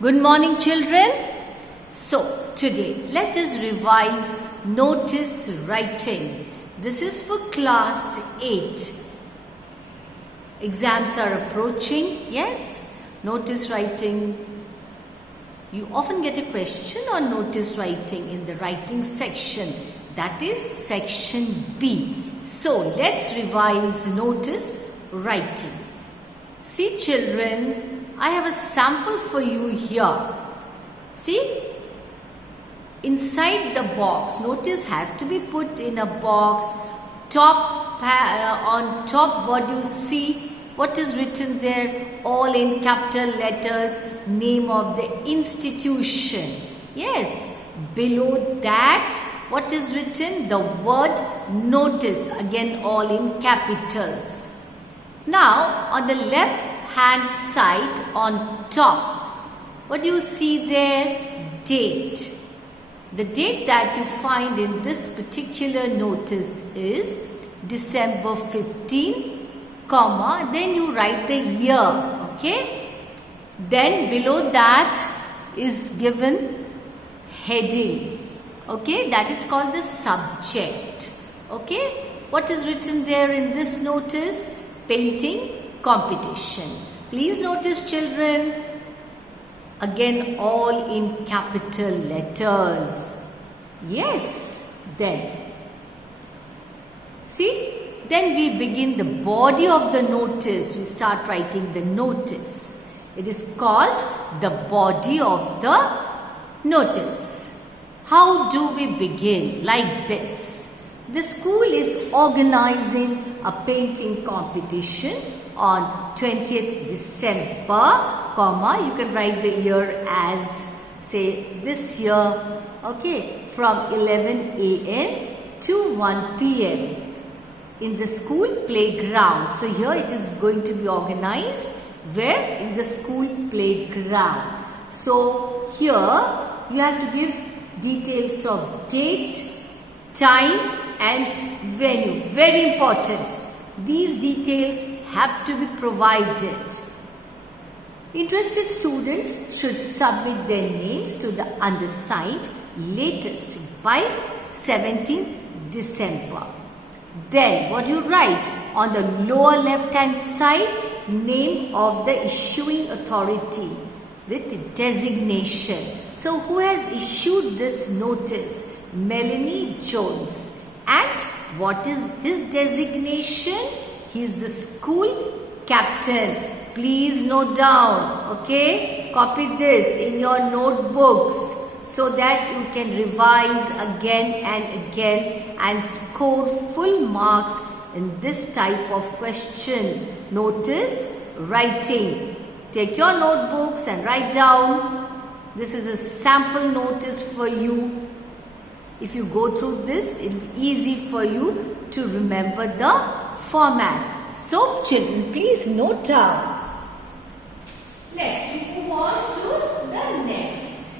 Good morning, children. So, today let us revise notice writing. This is for class 8. Exams are approaching. Yes, notice writing. You often get a question on notice writing in the writing section. That is section B. So, let's revise notice writing. See, children, I have a sample for you here. See, inside the box, notice has to be put in a box. On top, what do you see? What is written there? All in capital letters, name of the institution. Yes, below that, what is written? The word notice, again all in capitals. Now, on the left hand side on top, what do you see there? Date. The date that you find in this particular notice is December 15, comma, then you write the year, okay? Then below that is given heading, okay? That is called the subject, okay? What is written there in this notice? Painting competition. Please notice, children, again all in capital letters. Yes, then see, then we begin the body of the notice. We start writing the notice. It is called the body of the notice. How do we begin? Like this. The school is organizing a painting competition on 20th December, comma, you can write the year as, say, this year, okay, from 11 a.m. to 1 p.m. in the school playground. So here it is going to be organized where? In the school playground. So here you have to give details of date, time and venue. Very important. These details have to be provided. Interested students should submit their names to the undersigned latest by 17th December. Then what you write on the lower left hand side, name of the issuing authority with designation. So who has issued this notice? Melanie Jones. And what is his designation? He is the school captain. Please note down, okay? Copy this in your notebooks so that you can revise again and again and score full marks in this type of question. Notice writing. Take your notebooks and write down. This is a sample notice for you. If you go through this, it will be easy for you to remember the format. So, children, please note down. Next, we move on to the next.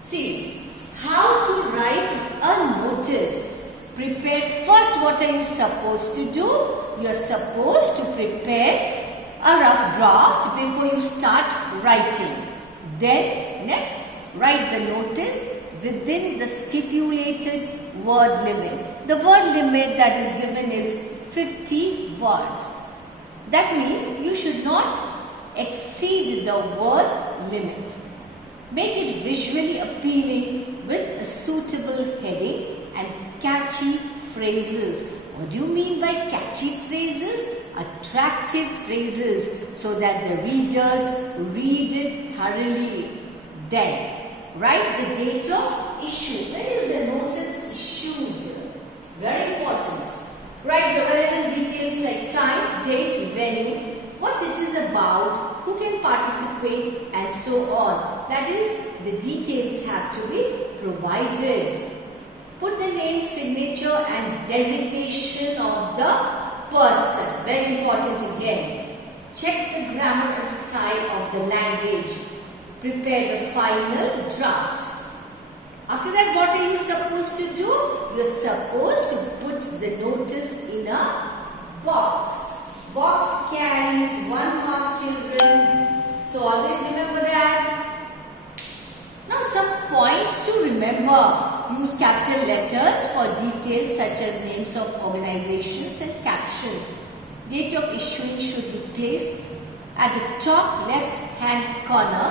See, how to write a notice. Prepare first. What are you supposed to do? You are supposed to prepare a rough draft before you start writing. Then, next, write the notice within the stipulated word limit. The word limit that is given is 50 words. That means you should not exceed the word limit. Make it visually appealing with a suitable heading and catchy phrases. What do you mean by catchy phrases? Attractive phrases so that the readers read it thoroughly. Then write the date of issue. When is the notice issued? Very important. Write the relevant details like time, date, venue, what it is about, who can participate and so on. That is, the details have to be provided. Put the name, signature and designation of the person. Very important again. Check the grammar and style of the language. Prepare the final draft. After that, what are you supposed to do? You are supposed to put the notice in a box. Box carries 1 mark, children. So always remember that. points to remember. Use capital letters for details such as names of organizations and captions. Date of issuing should be placed at the top left hand corner.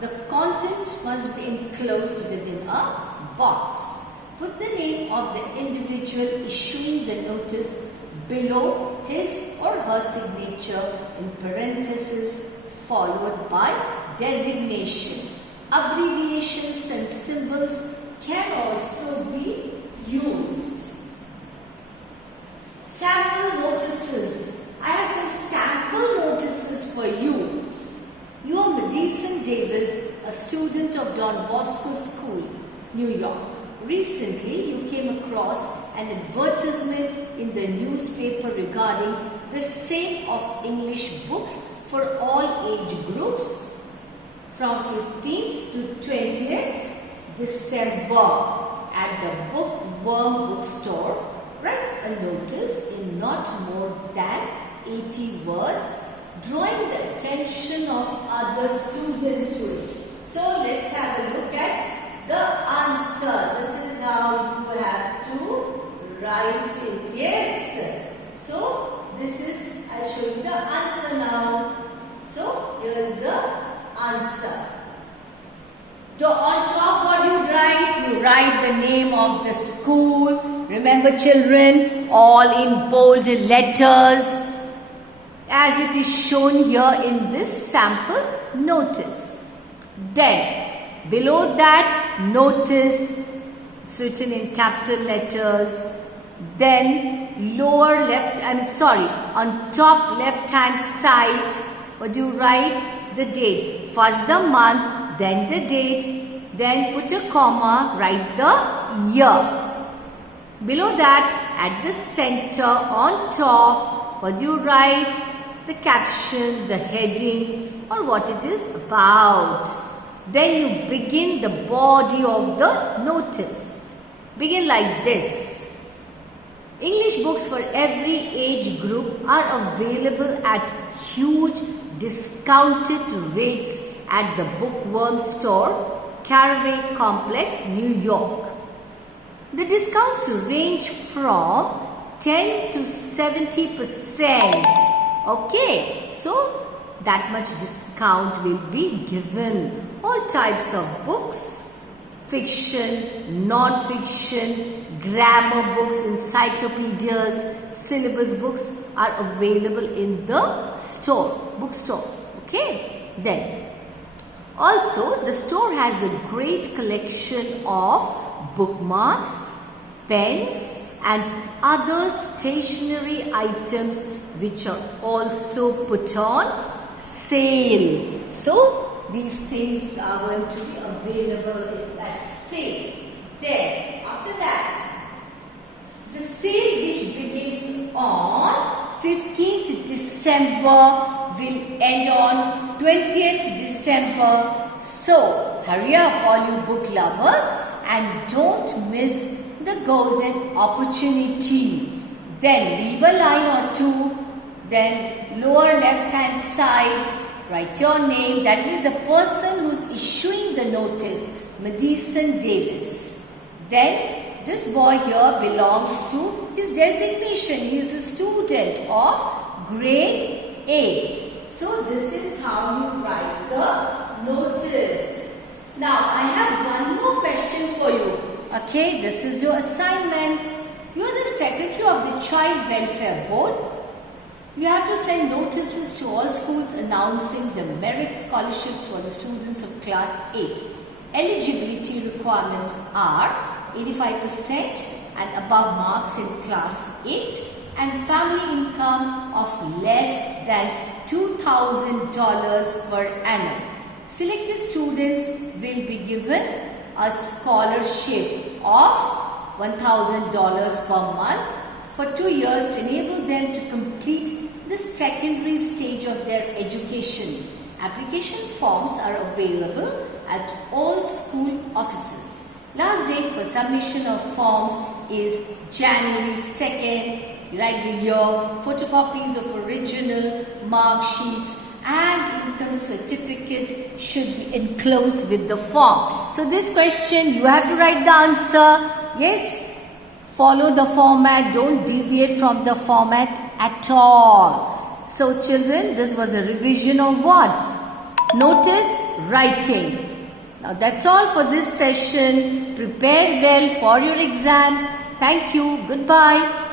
The content must be enclosed within a box. Put the name of the individual issuing the notice below his or her signature in parentheses followed by designation. Abbreviations and symbols can also be used. Sample notices. I have some sample notices for you. You are Madison Davis, a student of Don Bosco School, New York. Recently, you came across an advertisement in the newspaper regarding the sale of English books for all age groups from 15th to 20th December at the Bookworm bookstore. Write a notice in not more than 80 words, drawing the attention of other students to it. So let's have a look at the answer. This is how you have to write it. Yes. So this is, I'll show you the answer now. So here's the answer. So on top, what do you write? You write the name of the school. Remember, children, all in bold letters as it is shown here in this sample notice. Then below that notice, it's written in capital letters. Then lower left, on top left hand side, what do you write? The date. First the month, then the date, then put a comma, write the year. Below that, at the center on top, what do you write? The caption, the heading, or what it is about. Then you begin the body of the notice. Begin like this. English books for every age group are available at huge discounted rates at the Bookworm store, Caraway Complex, New York. The discounts range from 10 to 70%. Okay, so that much discount will be given. All types of books, fiction, non-fiction, grammar books, encyclopedias, syllabus books are available in the bookstore. Okay, then also the store has a great collection of bookmarks, pens and other stationery items which are also put on sale. So these things are going to be available in that sale. Then after that, the sale which begins on 15th December will end on 20th December. So hurry up all you book lovers and don't miss the golden opportunity. Then leave a line or two. Then lower left hand side, write your name. That means the person who's issuing the notice, Madison Davis. Then this boy here belongs to his designation. He is a student of grade 8. So this is how you write the notice. Now I have one more question for you. Okay, this is your assignment. You are the secretary of the Child Welfare Board. You have to send notices to all schools announcing the merit scholarships for the students of class 8. Eligibility requirements are 85% and above marks in class 8 and family income of less than $2,000 per annum. Selected students will be given a scholarship of $1,000 per month for 2 years to enable them to complete the secondary stage of their education. Application forms are available at all school offices. Last date for submission of forms is January 2nd. You write the year, photocopies of original mark sheets and income certificate should be enclosed with the form. So this question you have to write the answer. Yes, follow the format, don't deviate from the format at all. So children, this was a revision of what? Notice writing. Now that's all for this session. Prepare well for your exams. Thank you. Goodbye.